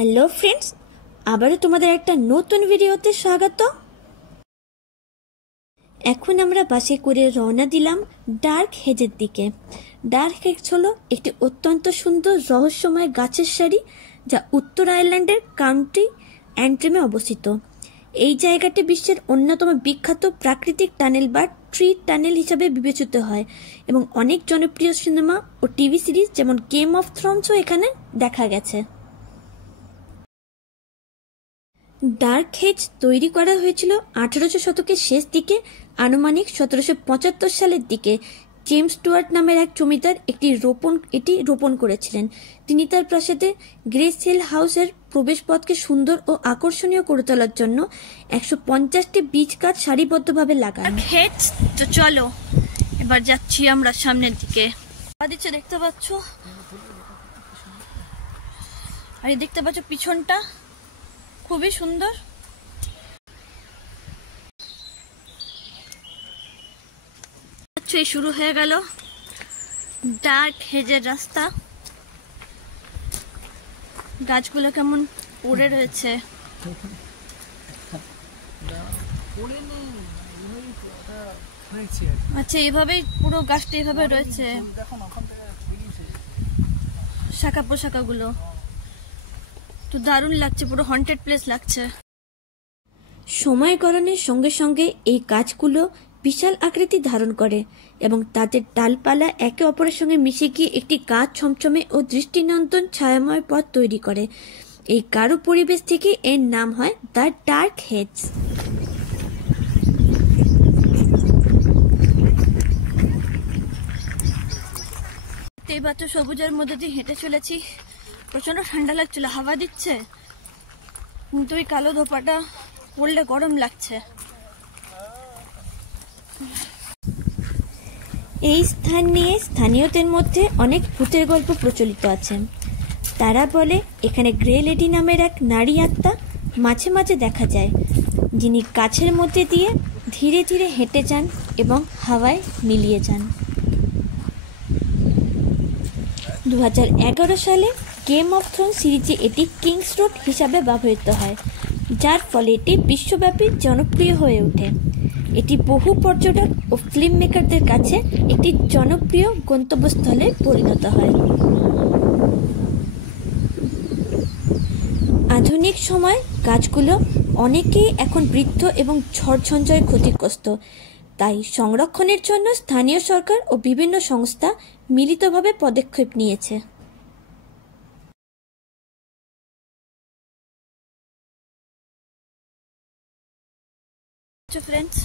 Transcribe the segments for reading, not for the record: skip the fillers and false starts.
Hello friends, আবারও তোমাদের একটা নতুন ভিডিওতে স্বাগত। এখন আমরা বাসে করে রওনা দিলাম ডার্ক হেজের দিকে। ডার্ক হেজ হলো একটি অত্যন্ত সুন্দর রহস্যময় গাছের সারি, যা উত্তর আয়ারল্যান্ডের কাউন্টি অ্যান্ট্রিমে অবস্থিত। এই জায়গাটি বিশ্বের অন্যতম বিখ্যাত প্রাকৃতিক টানেল বা ট্রি টানেল হিসাবে বিবেচিত হয় এবং অনেক জনপ্রিয় সিনেমা ও টিভি সিরিজ যেমন গেম অফ থ্রোনসও এখানে দেখা গেছে। ডার্ক হেজ তৈরি করা হয়েছিল 1800 শতকের শেষ দিকে, আনুমানিক 1775 সালের দিকে। জেমস স্টুয়ার্ট নামের এক জমিদার এটি রোপণ করেছিলেন। তিনি তার প্রাসাদে গ্রে সেল হাউসের প্রবেশপথকে সুন্দর ও আকর্ষণীয় করে তোলার জন্য 150টি বীজ গাছ সারিবদ্ধভাবে লাগান। হেজ তো চলো এবার যাচ্ছি আমরা সামনের দিকে। দেখতে পাচ্ছ, আর দেখতে পাচ্ছ পিছনটা খুবই সুন্দর। শুরু হয়ে গেল ডার্ক হেজের রাস্তা। গাছগুলো কেমন পড়ে রয়েছে, আচ্ছা এভাবেই পুরো গাছটা এভাবে রয়েছে, শাখা পোশাখা গুলো তো দারুণ লাগছে, পুরো হন্টেড প্লেস লাগছে। সময় গড়নের সঙ্গে সঙ্গে এই গাছগুলো বিশাল আকৃতি ধারণ করে এবং তাদের ডালপালা একে অপরের সঙ্গে মিশে গিয়ে একটি গাছ ছমছমে ও দৃষ্টিনন্দন ছায়াময় পথ তৈরি করে। এই গাঢ় পরিবেশ থেকে এর নাম হয় দ্য ডার্ক হেজ। এইবার তো সবুজের মধ্যে দিয়ে হেঁটে চলেছি, প্রচন্ড ঠান্ডা লাগছিল, হাওয়া দিচ্ছে কিন্তু ওই কালো ধোপাটা পড়লে গরম লাগছে। এই স্থান নিয়ে স্থানীয়দের মধ্যে অনেক ভূতের গল্প প্রচলিত আছে। তারা বলে এখানে গ্রে লেডি নামের এক নারী আত্মা মাঝে মাঝে দেখা যায়, যিনি গাছের মধ্যে দিয়ে ধীরে ধীরে হেঁটে যান এবং হাওয়ায় মিলিয়ে যান। 2011 সালে গেম অফ থ্রোনস সিরিজে এটি কিংস রোড হিসাবে ব্যবহৃত হয়, যার ফলে এটি বিশ্বব্যাপী জনপ্রিয় হয়ে ওঠে। এটি বহু পর্যটক ও ফিল্ম মেকারদের কাছে একটি জনপ্রিয় গন্তব্যস্থলে পরিণত হয়। আধুনিক সময় গাছগুলো অনেকেই এখন বৃদ্ধ এবং ঝড় ঝঞ্ঝায় ক্ষতিগ্রস্ত, তাই সংরক্ষণের জন্য স্থানীয় সরকার ও বিভিন্ন সংস্থা মিলিতভাবে পদক্ষেপ নিয়েছে। ফ্রেন্ডস,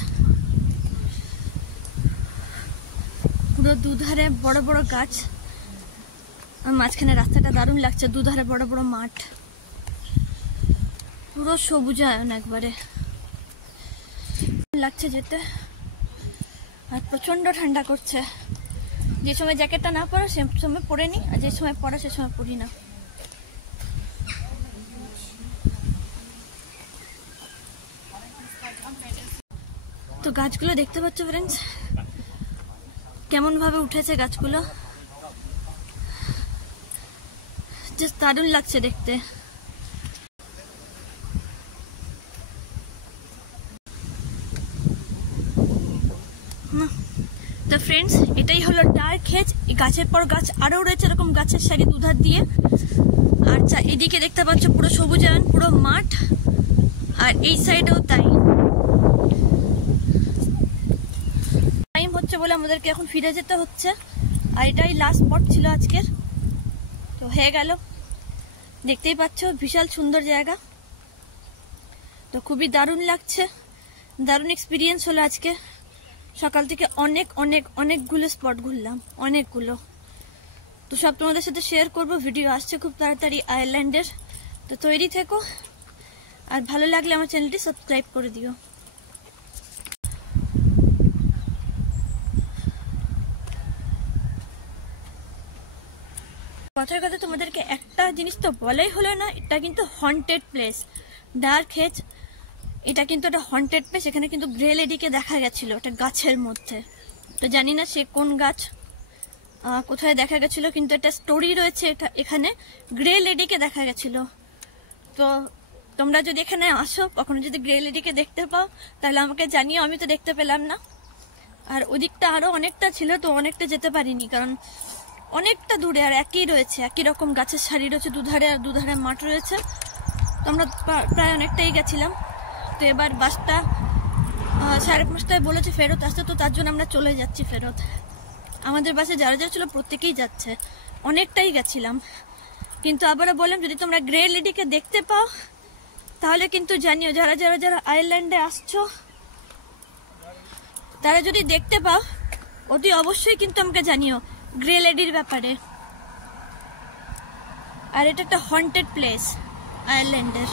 পুরো দুধারে বড় বড় গাছ আর মাঝখানে রাস্তাটা দারুণ লাগছে, দুধারে বড় বড় মাঠ, পুরো সবুজায়ন একবারে লাগছে যেতে। আর প্রচন্ড ঠান্ডা করছে, যে সময় জ্যাকেটটা না পরা সে সময় পরে নি, আর যে সময় পরা সে সময় পরি না। তো গাছগুলো দেখতে পাচ্ছ ফ্রেন্ডস, কেমন ভাবে উঠেছে গাছগুলো, জাস্ট দারুণ লাগছে দেখতে। তো ফ্রেন্ডস, এটাই হলো ডার্ক হেজ। গাছের পর গাছ আরো রয়েছে এরকম গাছের সারি দুধার দিয়ে। আর এদিকে দেখতে পাচ্ছ পুরো সবুজায়ন, পুরো মাঠ, আর এই সাইডেও তাই। টাইম হচ্ছে বলে আমাদেরকে এখন ফিরে যেতে হচ্ছে, আর এটাই লাস্ট স্পট ছিল আজকের। তো হয়ে গেল, দেখতেই পাচ্ছ বিশাল সুন্দর জায়গা, তো খুবই দারুণ লাগছে, দারুণ এক্সপিরিয়েন্স হলো আজকে। সকাল থেকে অনেকগুলো স্পট ঘুরলাম, অনেকগুলো। তো সব তোমাদের সাথে শেয়ার করব, ভিডিও আসছে খুব তাড়াতাড়ি আয়ারল্যান্ডের। তো তৈরি থেকো, আর ভালো লাগলে আমার চ্যানেলটি সাবস্ক্রাইব করে দিও। কথার কথা তোমাদেরকে একটা জিনিস তো বলাই হলো না, এটা কিন্তু হন্টেড প্লেস ডার্ক হেজ। এটা কিন্তু একটা হন্টেড প্লেস, এখানে কিন্তু গ্রে লেডিকে দেখা গেছিল একটা গাছের মধ্যে। তো জানি না সে কোন গাছ, কোথায় দেখা গেছিল, কিন্তু একটা স্টোরি রয়েছে, এটা এখানে গ্রে লেডিকে দেখা গেছিল। তো তোমরা যদি এখানে আসো, কখনো যদি গ্রে লেডিকে দেখতে পাও তাহলে আমাকে জানিও, আমি তো দেখতে পেলাম না। আর ওদিকটা আরো অনেকটা ছিল, তো অনেকটা যেতে পারিনি কারণ অনেকটা দূরে, আর একই রয়েছে, একই রকম গাছের সারি রয়েছে দুধারে, আর দুধারে মাঠ রয়েছে। তো আমরা প্রায় অনেকটাই গেছিলাম। তো এবার বাসটা 5:30টায় বলেছে ফেরত আসতে, তো তার জন্য আমরা চলে যাচ্ছি ফেরত। আমাদের বাসে যারা যারা ছিল প্রত্যেকেই যাচ্ছে, অনেকটাই গেছিলাম। কিন্তু আবারও বললাম, যদি তোমরা গ্রে লেডিকে দেখতে পাও তাহলে কিন্তু জানিও, যারা যারা যারা আয়ারল্যান্ডে আসছো তারা যদি দেখতে পাও অতি অবশ্যই কিন্তু আমাকে জানিও গ্রে লেডির ব্যাপারে। আর এটা একটা হন্টেড প্লেস আয়ারল্যান্ডের।